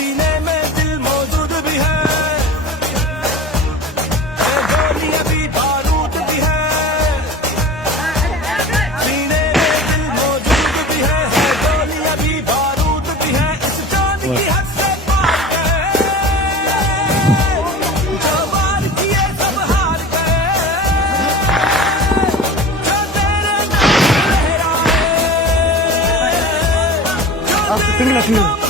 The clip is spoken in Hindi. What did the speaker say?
सीने में दिल मौजूद भी है, गोलियां भी बारूद भी है, सीने में दिल मौजूद भी है, गोलियां भी बारूद भी है। इस जान की हद से पार गए, जो वार किए सब हार गए, जो तेरे नाम लहराए, जो तेरे नाम